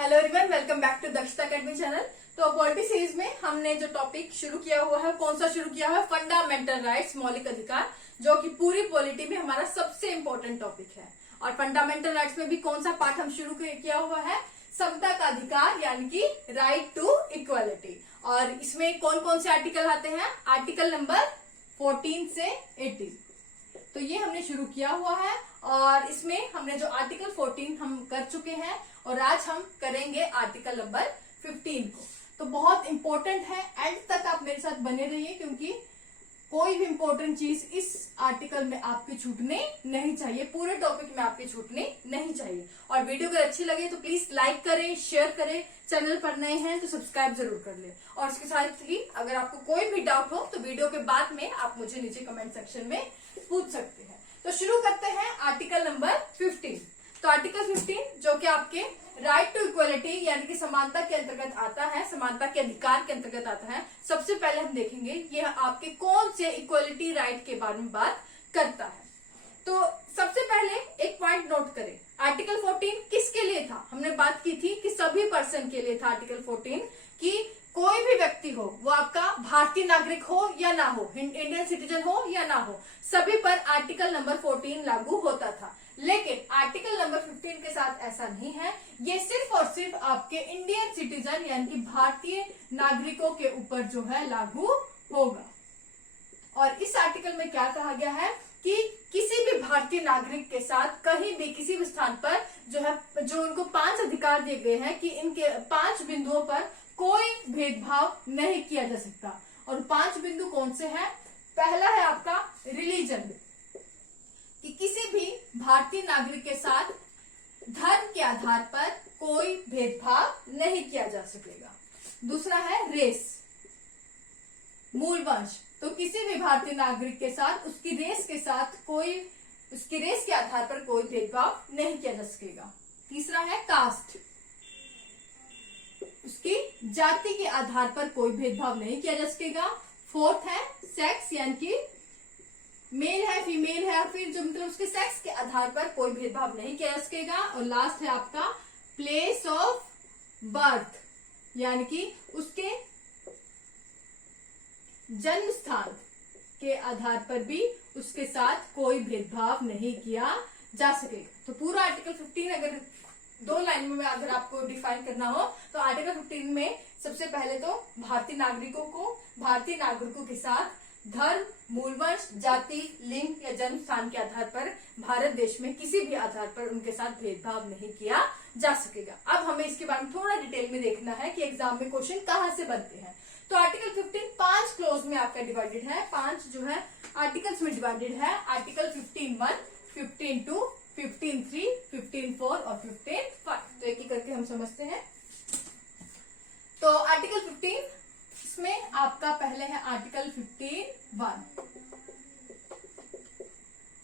Hello everyone, welcome back to Dakshata academy channel. तो polity series में हमने जो टॉपिक शुरू किया हुआ है, कौन सा शुरू किया है? फंडामेंटल राइट्स, मौलिक अधिकार, जो कि पूरी पॉलिटी में हमारा सबसे इम्पोर्टेंट टॉपिक है। और फंडामेंटल राइट्स में भी कौन सा पार्ट हम शुरू किया हुआ है? समता का अधिकार, यानी कि राइट टू इक्वालिटी। और इसमें कौन कौन से आर्टिकल आते हैं? आर्टिकल नंबर 14 से 18। तो ये हमने शुरू किया हुआ है और इसमें हमने जो आर्टिकल 14 हम कर चुके हैं और आज हम करेंगे आर्टिकल नंबर 15 को। तो बहुत इंपॉर्टेंट है, एंड तक आप मेरे साथ बने रहिए, क्योंकि कोई भी इंपॉर्टेंट चीज इस आर्टिकल में आपकी छूटने नहीं चाहिए, पूरे टॉपिक में आपकी छूटने नहीं चाहिए। और वीडियो अगर अच्छी लगे तो प्लीज लाइक करें, शेयर करें, चैनल पर नए हैं तो सब्सक्राइब जरूर कर लें। और इसके साथ ही अगर आपको कोई भी डाउट हो तो वीडियो के बाद में आप मुझे नीचे कमेंट सेक्शन में पूछ सकते हैं। तो शुरू करते हैं आर्टिकल नंबर 15। तो आर्टिकल 15 जो कि आपके राइट टू इक्वलिटी यानी कि समानता के अंतर्गत आता है, समानता के अधिकार के अंतर्गत आता है। सबसे पहले हम देखेंगे ये आपके कौन से इक्वलिटी राइट के बारे में बात करता है। तो सबसे पहले एक पॉइंट नोट करें, आर्टिकल 14 किसके लिए था? हमने बात की थी कि सभी पर्सन के लिए था आर्टिकल 14, कि कोई भी व्यक्ति हो, वो आपका भारतीय नागरिक हो या ना हो, इंडियन सिटीजन हो या ना हो, सभी पर आर्टिकल नंबर 14 लागू होता था। लेकिन आर्टिकल नंबर 15 के साथ ऐसा नहीं है। ये सिर्फ और सिर्फ आपके इंडियन सिटीजन यानी कि भारतीय नागरिकों के ऊपर जो है लागू होगा। और इस आर्टिकल में क्या कहा गया है कि किसी भी भारतीय नागरिक के साथ कहीं भी किसी भी स्थान पर जो उनको 5 अधिकार दिए गए हैं कि इनके 5 बिंदुओं पर कोई भेदभाव नहीं किया जा सकता। और 5 बिंदु कौन से हैं? पहला है आपका रिलीजन, कि किसी भी भारतीय नागरिक के साथ धर्म के आधार पर कोई भेदभाव नहीं किया जा सकेगा। दूसरा है रेस, मूल वंश, तो किसी भी भारतीय नागरिक के साथ उसकी रेस के आधार पर कोई भेदभाव नहीं किया जा सकेगा। तीसरा है कास्ट, उसकी जाति के आधार पर कोई भेदभाव नहीं किया जा सकेगा। फोर्थ है सेक्स, यानी कि मेल है, फीमेल है, फिर जो मतलब उसके सेक्स के आधार पर कोई भेदभाव नहीं किया जा सकेगा। और लास्ट है आपका प्लेस ऑफ बर्थ, यानी कि उसके जन्म स्थान के आधार पर भी उसके साथ कोई भेदभाव नहीं किया जा सकेगा। तो पूरा आर्टिकल 15 अगर 2 लाइन में अगर आपको डिफाइन करना हो तो आर्टिकल 15 में सबसे पहले तो भारतीय नागरिकों के साथ धर्म, मूलवंश, जाति, लिंग या जन्म स्थान के आधार पर भारत देश में किसी भी आधार पर उनके साथ भेदभाव नहीं किया जा सकेगा। अब हमें इसके बारे में थोड़ा डिटेल में देखना है कि एग्जाम में क्वेश्चन कहाँ से बनते हैं। तो आर्टिकल 15 5 क्लोज में आपका डिवाइडेड है, 5 जो है आर्टिकल्स में डिवाइडेड है। आर्टिकल 15(1), 15(2), 15(3), 15(4) और 15(5। तो एक एक करके हम समझते हैं। तो आर्टिकल 15 इसमें आपका पहले है आर्टिकल 15(1),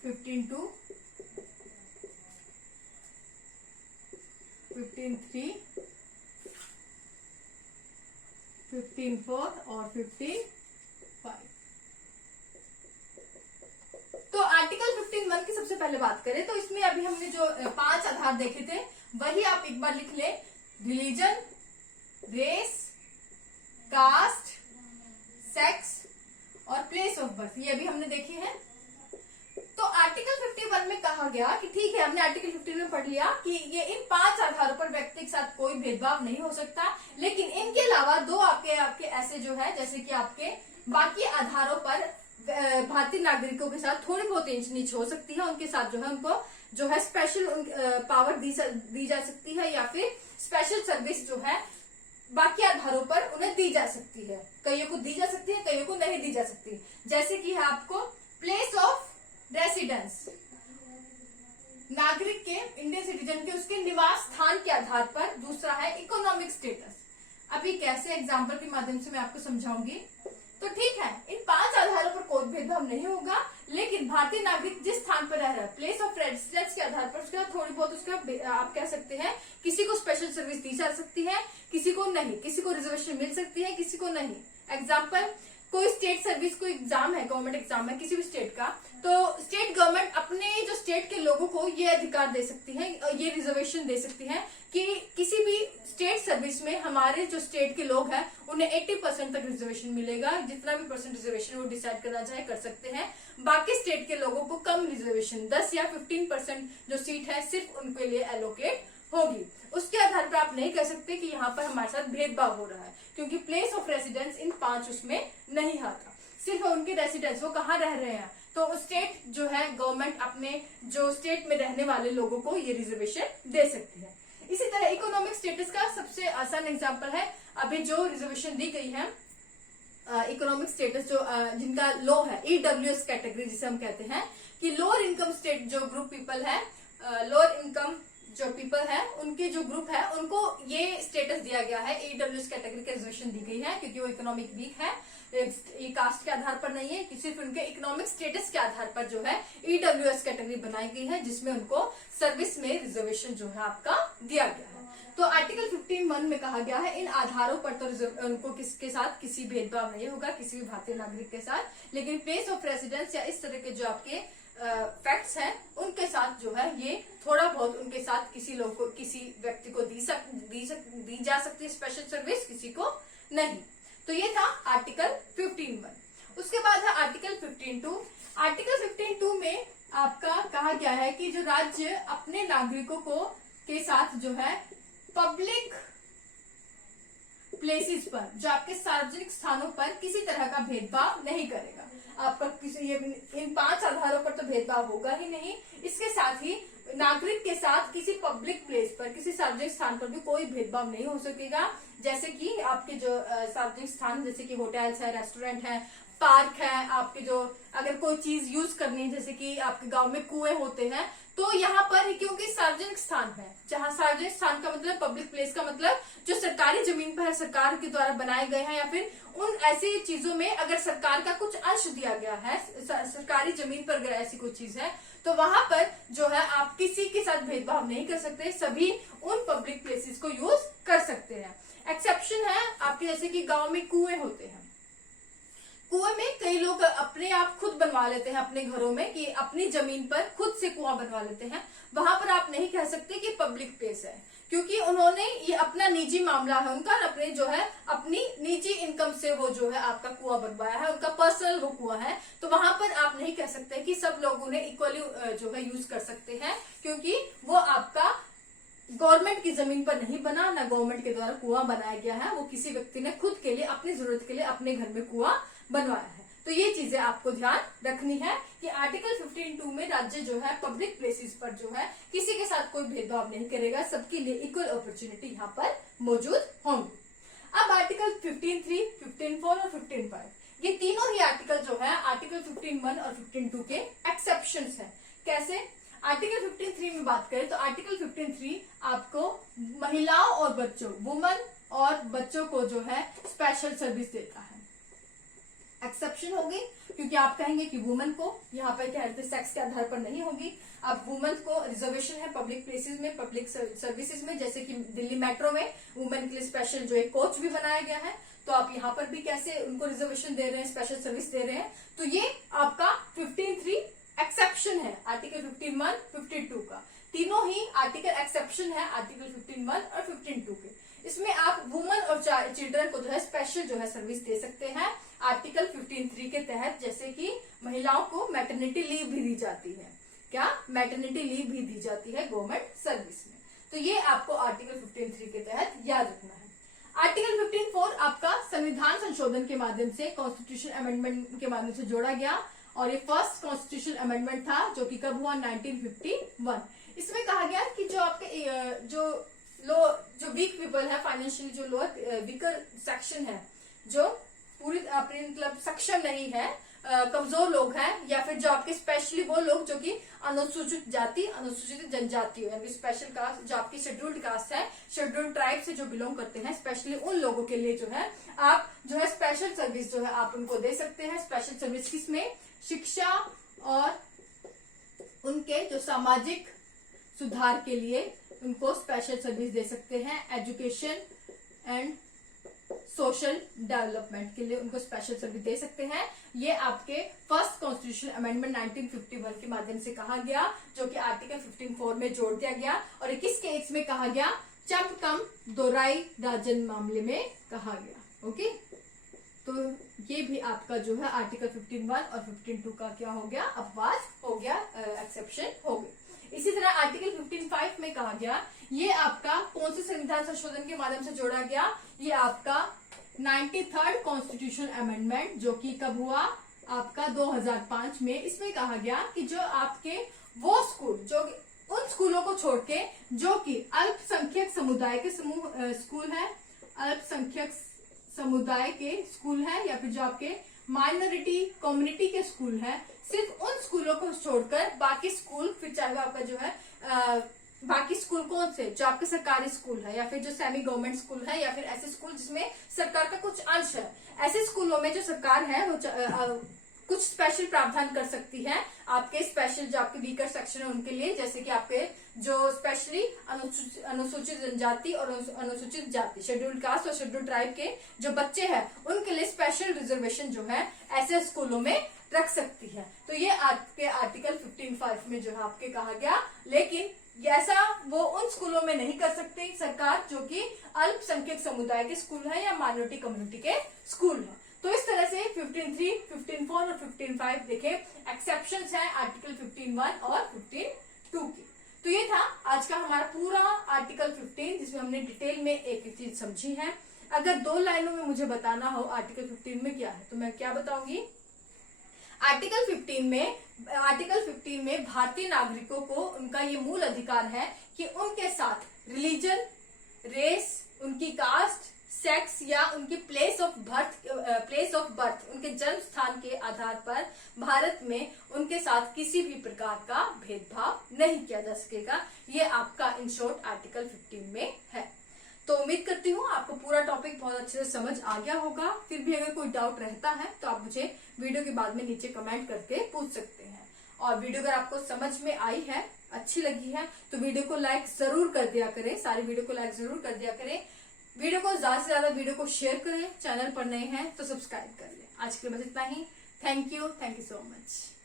15(2), 15(3), 15(4) और 15(5). तो आर्टिकल 15(1) की सबसे पहले बात करें तो इसमें अभी हमने जो 5 आधार देखे थे वही आप एक बार लिख ले। रिलीजन, रेस, कास्ट, सेक्स और प्लेस ऑफ बर्थ, ये अभी हमने देखे हैं। तो आर्टिकल 51 में कहा गया कि ठीक है, हमने आर्टिकल 15 में पढ़ लिया कि ये इन 5 आधारों पर व्यक्ति के साथ कोई भेदभाव नहीं हो सकता, लेकिन इनके अलावा 2 आपके ऐसे जो है, जैसे कि आपके बाकी आधारों पर भारतीय नागरिकों के साथ थोड़ी बहुत ऊंच नीच हो सकती है, उनके साथ जो है उनको जो है स्पेशल पावर दी जा सकती है, या फिर स्पेशल सर्विस जो है बाकी आधारों पर उन्हें दी जा सकती है। कईयों को दी जा सकती है, कईयों को नहीं दी जा सकती। जैसे कि है आपको प्लेस ऑफ रेसिडेंस, नागरिक के, इंडियन सिटीजन के उसके निवास स्थान के आधार पर। दूसरा है इकोनॉमिक स्टेटस। अभी कैसे एग्जाम्पल के माध्यम से मैं आपको समझाऊंगी। तो ठीक है, इन 5 आधारों पर कोई भेदभाव नहीं होगा, लेकिन भारतीय नागरिक जिस स्थान पर रह रहा है, प्लेस ऑफ रेसिडेंस के आधार पर उसका थोड़ी बहुत उसका आप कह सकते हैं किसी को स्पेशल सर्विस दी जा सकती है, किसी को नहीं, किसी को रिजर्वेशन मिल सकती है, किसी को नहीं। एग्जाम्पल, कोई स्टेट सर्विस, कोई एग्जाम है, गवर्नमेंट एग्जाम है किसी भी स्टेट का, तो स्टेट गवर्नमेंट अपने जो स्टेट के लोगों को ये अधिकार दे सकती है, ये रिजर्वेशन दे सकती है कि किसी भी उसमें हमारे जो स्टेट के लोग हैं उन्हें 80% तक रिजर्वेशन मिलेगा। जितना भी परसेंट रिजर्वेशन वो डिसाइड करना चाहे कर सकते हैं। बाकी स्टेट के लोगों को कम रिजर्वेशन 10 या 15% जो सीट है सिर्फ उनके लिए एलोकेट होगी। उसके आधार पर आप नहीं कह सकते कि यहाँ पर हमारे साथ भेदभाव हो रहा है, क्योंकि प्लेस ऑफ रेसिडेंस इन 5 उसमें नहीं आता। सिर्फ उनके रेसिडेंस वो कहाँ रह रहे हैं, तो स्टेट जो है गवर्नमेंट अपने जो स्टेट में रहने वाले लोगों को ये रिजर्वेशन दे सकती है। इसी तरह इकोनॉमिक स्टेटस का सबसे आसान एग्जांपल है अभी जो रिजर्वेशन दी गई है इकोनॉमिक स्टेटस जो जिनका लो है, EWS कैटेगरी जिसे हम कहते हैं कि लोअर इनकम स्टेट जो ग्रुप पीपल है, लोअर इनकम जो पीपल है उनके जो ग्रुप है उनको ये स्टेटस दिया गया है, EWS कैटेगरी की रिजर्वेशन दी गई है, क्योंकि वो इकोनॉमिक वीक है। ये कास्ट के आधार पर नहीं है कि सिर्फ उनके इकोनॉमिक स्टेटस के आधार पर जो है EWS कैटेगरी बनाई गई है, जिसमें उनको सर्विस में रिजर्वेशन जो है आपका दिया गया है। तो आर्टिकल 15(1) में कहा गया है इन आधारों पर तो उनको किसके साथ किसी भेदभाव नहीं होगा, किसी भी भारतीय नागरिक के साथ, लेकिन प्लेस ऑफ रेसिडेंस या इस तरह के जो आपके फैक्ट्स हैं उनके साथ जो है ये थोड़ा बहुत उनके साथ किसी लोग को किसी व्यक्ति को दी जा सकती है स्पेशल सर्विस, किसी को नहीं। तो ये था आर्टिकल 15(1). उसके बाद है आर्टिकल 15(2). आर्टिकल 15(2) में आपका कहा गया है कि जो राज्य अपने नागरिकों को के साथ जो है पब्लिक प्लेसेस पर, जो आपके सार्वजनिक स्थानों पर किसी तरह का भेदभाव नहीं करेगा। आपका किसी इन 5 आधारों पर तो भेदभाव होगा ही नहीं, इसके साथ ही नागरिक के साथ किसी पब्लिक प्लेस पर, किसी सार्वजनिक स्थान पर भी कोई भेदभाव नहीं हो सकेगा। जैसे कि आपके जो सार्वजनिक स्थान जैसे कि होटल्स है, रेस्टोरेंट है, पार्क है, आपके जो अगर कोई चीज यूज करनी है, जैसे कि आपके गांव में कुएं होते हैं, तो यहाँ पर क्योंकि सार्वजनिक स्थान है, जहाँ सार्वजनिक स्थान का मतलब पब्लिक प्लेस का मतलब जो सरकारी जमीन पर है, सरकार के द्वारा बनाए गए हैं, या फिर उन ऐसी चीजों में अगर सरकार का कुछ अंश दिया गया है, सरकारी जमीन पर अगर ऐसी कोई चीज है, तो वहां पर जो है आप किसी के साथ भेदभाव नहीं कर सकते, सभी उन पब्लिक प्लेसेस को यूज कर सकते हैं। एक्सेप्शन है आपके, जैसे कि गांव में कुएं होते हैं, कुएं में कई लोग अपने आप खुद बनवा लेते हैं अपने घरों में, कि अपनी जमीन पर खुद से कुआं बनवा लेते हैं, वहां पर आप नहीं कह सकते कि पब्लिक प्लेस है, क्योंकि उन्होंने ये अपना निजी मामला है उनका, अपने जो है अपनी निजी इनकम से वो जो है आपका कुआं बनवाया है, उनका पर्सनल वो कुआं है, तो वहां पर आप नहीं कह सकते कि सब लोग उन्हें इक्वली जो है यूज कर सकते हैं, क्योंकि वो आपका गवर्नमेंट की जमीन पर नहीं बना, ना गवर्नमेंट के द्वारा कुआं बनाया गया है, वो किसी व्यक्ति ने खुद के लिए अपनी जरूरत के लिए अपने घर में कुआं बनवाया है। तो ये चीजें आपको ध्यान रखनी है कि आर्टिकल 15(2) में राज्य जो है पब्लिक प्लेसेस पर जो है किसी के साथ कोई भेदभाव नहीं करेगा, सबके लिए इक्वल अपॉर्चुनिटी यहाँ पर मौजूद होंगी। अब आर्टिकल 15(3), 15(4) और 15(5) ये तीनों ही आर्टिकल जो है आर्टिकल 15(1) और 15(2) के एक्सेप्शंस है। कैसे? आर्टिकल 15(3) में बात करें तो आर्टिकल 15(3) आपको महिलाओं और बच्चों, वुमन और बच्चों को जो है स्पेशल सर्विस देता है। एक्सेप्शन होगी क्योंकि आप कहेंगे कि वुमन को यहाँ पर क्या है, सेक्स के आधार पर नहीं होगी। अब वुमन को रिजर्वेशन है पब्लिक प्लेसेस में, पब्लिक सर्विसेज में, जैसे कि दिल्ली मेट्रो में वुमेन के लिए स्पेशल जो एक कोच भी बनाया गया है, तो आप यहाँ पर भी कैसे उनको रिजर्वेशन दे रहे हैं, स्पेशल सर्विस दे रहे हैं। तो ये आपका 15(3) एक्सेप्शन है आर्टिकल 15(1), 15(2) का। तीनों ही आर्टिकल एक्सेप्शन है आर्टिकल 15(1) और 15(2) के। इसमें आप वुमन और चिल्ड्रन को जो है स्पेशल जो है सर्विस दे सकते हैं आर्टिकल 15(3) के तहत, जैसे कि महिलाओं को मैटरनिटी लीव भी दी जाती है। क्या? मैटरनिटी लीव भी दी जाती है गवर्नमेंट सर्विस में। तो ये आपको आर्टिकल 15(3) के तहत याद रखना है। आर्टिकल 15(4) आपका संविधान संशोधन के माध्यम से, कॉन्स्टिट्यूशन अमेंडमेंट के माध्यम से जोड़ा गया, और ये फर्स्ट कॉन्स्टिट्यूशन अमेंडमेंट था जो कि कब हुआ? 1951। इसमें कहा गया कि जो आपके जो वीक पीपल है, फाइनेंशियली जो लोअर वीकर सेक्शन है, जो पूरी अपनी मतलब सक्षम नहीं है, कमजोर लोग हैं, या फिर जो आपके स्पेशली वो लोग जो कि अनुसूचित जाति, अनुसूचित जनजाति हो, यानी स्पेशल कास्ट, जो आपकी शेड्यूल्ड कास्ट है, शेड्यूल्ड ट्राइब से जो बिलोंग करते हैं, स्पेशली उन लोगों के लिए जो है आप जो है स्पेशल सर्विस जो है आप उनको दे सकते हैं। स्पेशल सर्विस किसमें? शिक्षा और उनके जो सामाजिक सुधार के लिए उनको स्पेशल सर्विस दे सकते हैं। एजुकेशन एंड सोशल डेवलपमेंट के लिए उनको स्पेशल सर्विस दे सकते हैं। ये आपके फर्स्ट कॉन्स्टिट्यूशन अमेंडमेंट 1951 के माध्यम से कहा गया, जो कि आर्टिकल 15(4) में जोड़ दिया गया। और ये किस केस में कहा गया? चंप कम दोराई राजन मामले में कहा गया। ओके, तो ये भी आपका जो है आर्टिकल 15(1) और 15(2) का क्या हो गया, अपवाद हो गया, एक्सेप्शन हो गई। इसी तरह आर्टिकल 15(5) में कहा गया, ये आपका कौन से संविधान संशोधन के माध्यम से जोड़ा गया, ये आपका 93rd कॉन्स्टिट्यूशन अमेंडमेंट, जो कि कब हुआ, आपका 2005 में। इसमें कहा गया कि जो आपके वो स्कूल, जो उन स्कूलों को छोड़ के जो कि अल्पसंख्यक समुदाय के स्कूल है, अल्पसंख्यक समुदाय के स्कूल है, या फिर जो आपके माइनॉरिटी कम्युनिटी के स्कूल है, सिर्फ उन स्कूलों को छोड़कर बाकी स्कूल, फिर चाहे आपका जो है बाकी स्कूल कौन से, जो आपके सरकारी स्कूल है, या फिर जो सेमी गवर्नमेंट स्कूल है, या फिर ऐसे स्कूल जिसमें सरकार का कुछ अंश है, ऐसे स्कूलों में जो सरकार है वो कुछ स्पेशल प्रावधान कर सकती है आपके स्पेशल जो आपके वीकर सेक्शन है उनके लिए, जैसे कि आपके जो स्पेशली अनुसूचित जनजाति और अनुसूचित जाति, शेड्यूल्ड कास्ट और शेड्यूल्ड ट्राइब के जो बच्चे हैं उनके लिए स्पेशल रिजर्वेशन जो है ऐसे स्कूलों में रख सकती है। तो ये आपके आर्टिकल 15(5) में जो है आपके कहा गया, लेकिन ऐसा वो उन स्कूलों में नहीं कर सकती सरकार जो कि अल्पसंख्यक समुदाय के स्कूल है या माइनॉरिटी कम्युनिटी के स्कूल है। तो इस तरह से 15(3), 15(4) और 15(5) देखे एक्सेप्शंस हैं आर्टिकल 15(1) और 15(2) की। तो ये था आज का हमारा पूरा आर्टिकल 15, जिसमें हमने डिटेल में एक एक चीज समझी है। अगर 2 लाइनों में मुझे बताना हो आर्टिकल 15 में क्या है, तो मैं क्या बताऊंगी। आर्टिकल 15 में भारतीय नागरिकों को उनका ये मूल अधिकार है कि उनके साथ रिलीजन, रेस, उनकी कास्ट, सेक्स या उनकी प्लेस ऑफ बर्थ, उनके जन्म स्थान के आधार पर भारत में उनके साथ किसी भी प्रकार का भेदभाव नहीं किया जा सकेगा। ये आपका इन शॉर्ट आर्टिकल 15 में है। तो उम्मीद करती हूँ आपको पूरा टॉपिक बहुत अच्छे से समझ आ गया होगा। फिर भी अगर कोई डाउट रहता है तो आप मुझे वीडियो के बाद में नीचे कमेंट करके पूछ सकते हैं। और वीडियो अगर आपको समझ में आई है, अच्छी लगी है, तो वीडियो को लाइक जरूर कर दिया करें, सारी वीडियो को लाइक जरूर कर दिया करें। वीडियो को ज्यादा से ज्यादा वीडियो को शेयर करें, चैनल पर नए हैं तो सब्सक्राइब कर लें। आज के लिए बस इतना ही। Thank you so much.